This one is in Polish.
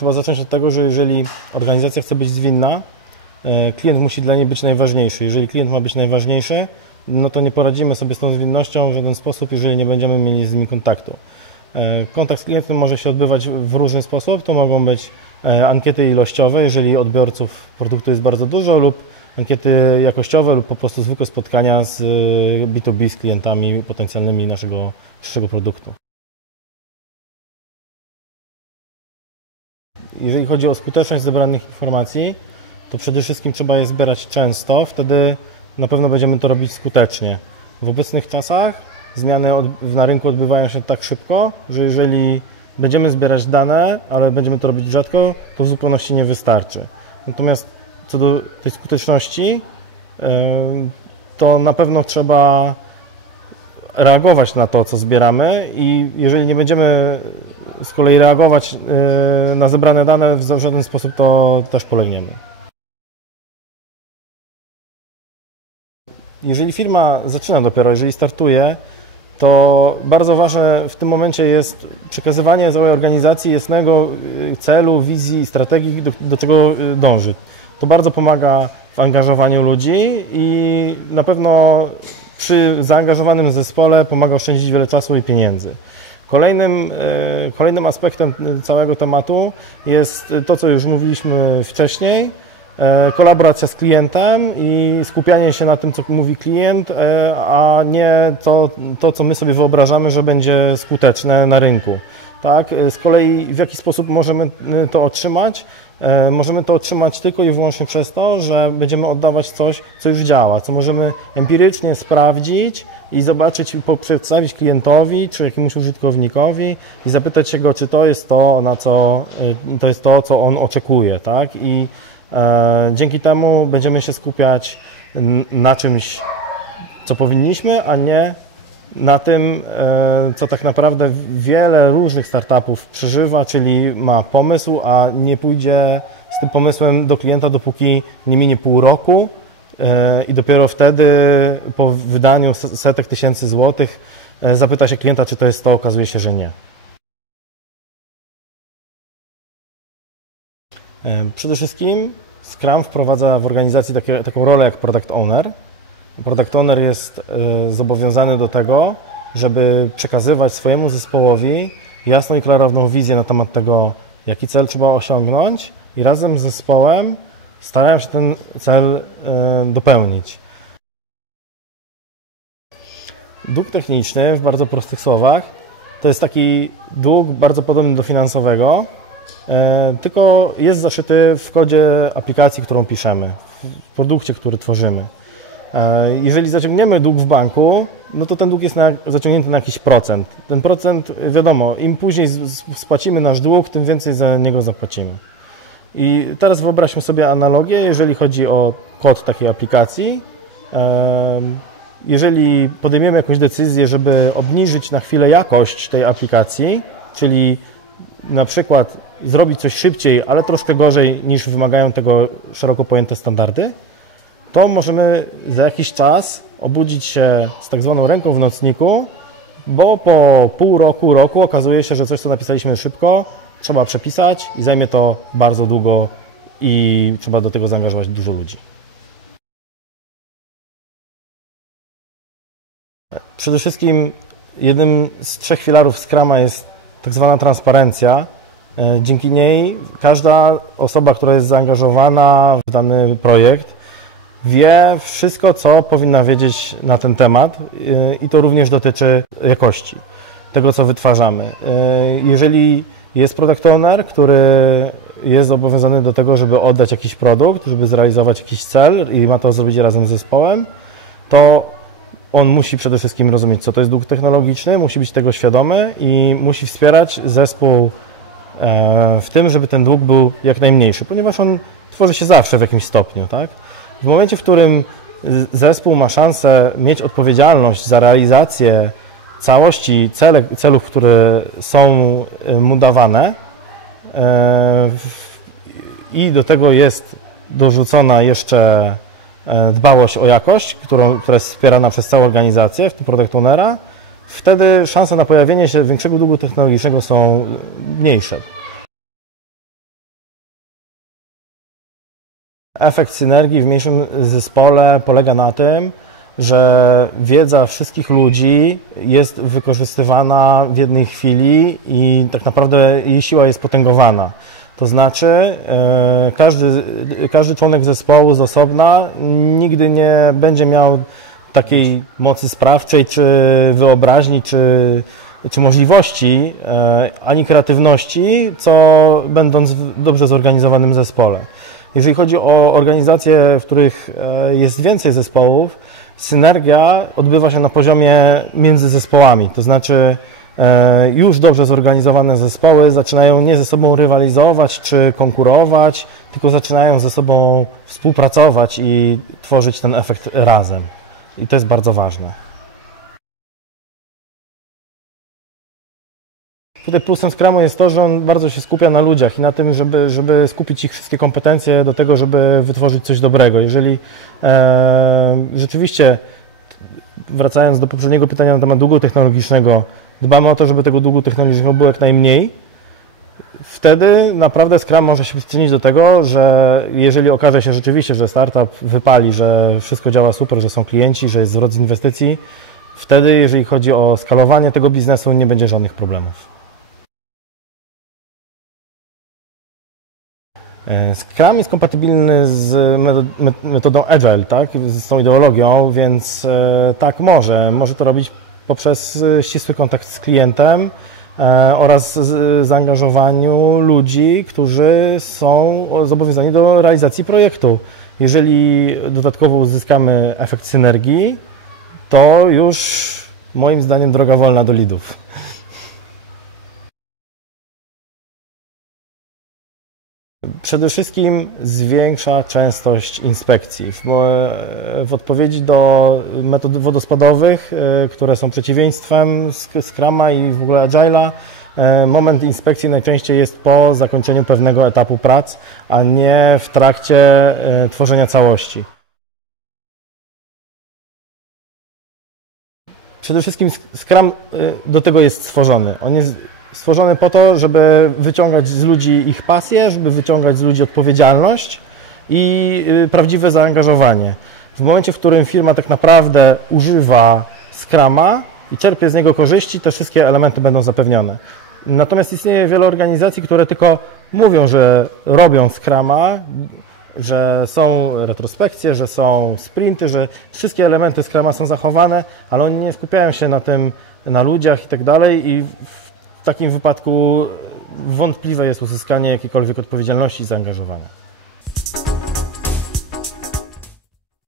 trzeba zacząć od tego, że jeżeli organizacja chce być zwinna, klient musi dla niej być najważniejszy. Jeżeli klient ma być najważniejszy, no to nie poradzimy sobie z tą zwinnością w żaden sposób, jeżeli nie będziemy mieli z nimi kontaktu. Kontakt z klientem może się odbywać w różny sposób. To mogą być ankiety ilościowe, jeżeli odbiorców produktu jest bardzo dużo, lub ankiety jakościowe, lub po prostu zwykłe spotkania z B2B, z klientami potencjalnymi naszego przyszłego produktu. Jeżeli chodzi o skuteczność zebranych informacji, to przede wszystkim trzeba je zbierać często, wtedy na pewno będziemy to robić skutecznie. W obecnych czasach zmiany na rynku odbywają się tak szybko, że jeżeli będziemy zbierać dane, ale będziemy to robić rzadko, to w zupełności nie wystarczy. Natomiast co do tej skuteczności, to na pewno trzeba reagować na to, co zbieramy, i jeżeli nie będziemy z kolei reagować na zebrane dane w żaden sposób, to też polegniemy. Jeżeli firma zaczyna dopiero, jeżeli startuje, to bardzo ważne w tym momencie jest przekazywanie całej organizacji jasnego celu, wizji i strategii, do czego dąży. To bardzo pomaga w angażowaniu ludzi i na pewno przy zaangażowanym zespole pomaga oszczędzić wiele czasu i pieniędzy. Kolejnym aspektem całego tematu jest to, co już mówiliśmy wcześniej, kolaboracja z klientem i skupianie się na tym, co mówi klient, a nie to, co my sobie wyobrażamy, że będzie skuteczne na rynku. Tak? Z kolei w jaki sposób możemy to otrzymać? Możemy to otrzymać tylko i wyłącznie przez to, że będziemy oddawać coś, co już działa, co możemy empirycznie sprawdzić i zobaczyć, przedstawić klientowi czy jakiemuś użytkownikowi i zapytać się go, czy to jest to, co on oczekuje. Tak? I dzięki temu będziemy się skupiać na czymś, co powinniśmy, a nie na tym, co tak naprawdę wiele różnych startupów przeżywa, czyli ma pomysł, a nie pójdzie z tym pomysłem do klienta, dopóki nie minie pół roku, i dopiero wtedy po wydaniu setek tysięcy złotych zapyta się klienta, czy to jest to, okazuje się, że nie. Przede wszystkim Scrum wprowadza w organizacji taką rolę jak Product Owner. Product Owner jest zobowiązany do tego, żeby przekazywać swojemu zespołowi jasną i klarowną wizję na temat tego, jaki cel trzeba osiągnąć, i razem z zespołem starają się ten cel dopełnić. Dług techniczny, w bardzo prostych słowach, to jest taki dług bardzo podobny do finansowego, tylko jest zaszyty w kodzie aplikacji, którą piszemy, w produkcie, który tworzymy. Jeżeli zaciągniemy dług w banku, no to ten dług jest zaciągnięty na jakiś procent. Ten procent, wiadomo, im później spłacimy nasz dług, tym więcej za niego zapłacimy. I teraz wyobraźmy sobie analogię, jeżeli chodzi o kod takiej aplikacji. Jeżeli podejmiemy jakąś decyzję, żeby obniżyć na chwilę jakość tej aplikacji, czyli na przykład zrobić coś szybciej, ale troszkę gorzej niż wymagają tego szeroko pojęte standardy, to możemy za jakiś czas obudzić się z tak zwaną ręką w nocniku, bo po pół roku okazuje się, że coś, co napisaliśmy szybko, trzeba przepisać i zajmie to bardzo długo i trzeba do tego zaangażować dużo ludzi. Przede wszystkim jednym z 3 filarów Scruma jest tak zwana transparencja. Dzięki niej każda osoba, która jest zaangażowana w dany projekt, wie wszystko, co powinna wiedzieć na ten temat, i to również dotyczy jakości tego, co wytwarzamy. Jeżeli jest product owner, który jest zobowiązany do tego, żeby oddać jakiś produkt, żeby zrealizować jakiś cel i ma to zrobić razem z zespołem, to on musi przede wszystkim rozumieć, co to jest dług technologiczny, musi być tego świadomy i musi wspierać zespół w tym, żeby ten dług był jak najmniejszy, ponieważ on tworzy się zawsze w jakimś stopniu. Tak? W momencie, w którym zespół ma szansę mieć odpowiedzialność za realizację całości celów, które są mu dawane, i do tego jest dorzucona jeszcze dbałość o jakość, która jest wspierana przez całą organizację, w tym product ownera, wtedy szanse na pojawienie się większego długu technologicznego są mniejsze. Efekt synergii w mniejszym zespole polega na tym, że wiedza wszystkich ludzi jest wykorzystywana w jednej chwili i tak naprawdę jej siła jest potęgowana. To znaczy każdy członek zespołu z osobna nigdy nie będzie miał takiej mocy sprawczej, czy wyobraźni, czy możliwości, ani kreatywności, co będąc w dobrze zorganizowanym zespole. Jeżeli chodzi o organizacje, w których jest więcej zespołów, synergia odbywa się na poziomie między zespołami, to znaczy już dobrze zorganizowane zespoły zaczynają nie ze sobą rywalizować czy konkurować, tylko zaczynają ze sobą współpracować i tworzyć ten efekt razem. I to jest bardzo ważne. Tutaj plusem Scrumu jest to, że on bardzo się skupia na ludziach i na tym, żeby skupić ich wszystkie kompetencje do tego, żeby wytworzyć coś dobrego. Jeżeli rzeczywiście, wracając do poprzedniego pytania na temat długu technologicznego, dbamy o to, żeby tego długu technologicznego było jak najmniej, wtedy naprawdę Scrum może się przyczynić do tego, że jeżeli okaże się rzeczywiście, że startup wypali, że wszystko działa super, że są klienci, że jest zwrot z inwestycji, wtedy jeżeli chodzi o skalowanie tego biznesu, nie będzie żadnych problemów. Scrum jest kompatybilny z metodą Agile, tak? Z tą ideologią, więc tak może to robić poprzez ścisły kontakt z klientem oraz zaangażowaniu ludzi, którzy są zobowiązani do realizacji projektu. Jeżeli dodatkowo uzyskamy efekt synergii, to już moim zdaniem droga wolna do lidów. Przede wszystkim zwiększa częstość inspekcji. W odpowiedzi do metod wodospadowych, które są przeciwieństwem Scruma i w ogóle Agile'a, moment inspekcji najczęściej jest po zakończeniu pewnego etapu prac, a nie w trakcie tworzenia całości. Przede wszystkim Scrum do tego jest stworzony. On jest stworzony po to, żeby wyciągać z ludzi ich pasję, żeby wyciągać z ludzi odpowiedzialność i prawdziwe zaangażowanie. W momencie, w którym firma tak naprawdę używa Scruma i czerpie z niego korzyści, te wszystkie elementy będą zapewnione. Natomiast istnieje wiele organizacji, które tylko mówią, że robią Scruma, że są retrospekcje, że są sprinty, że wszystkie elementy Scruma są zachowane, ale oni nie skupiają się na tym, na ludziach i tak dalej i w takim wypadku wątpliwe jest uzyskanie jakiejkolwiek odpowiedzialności i zaangażowania.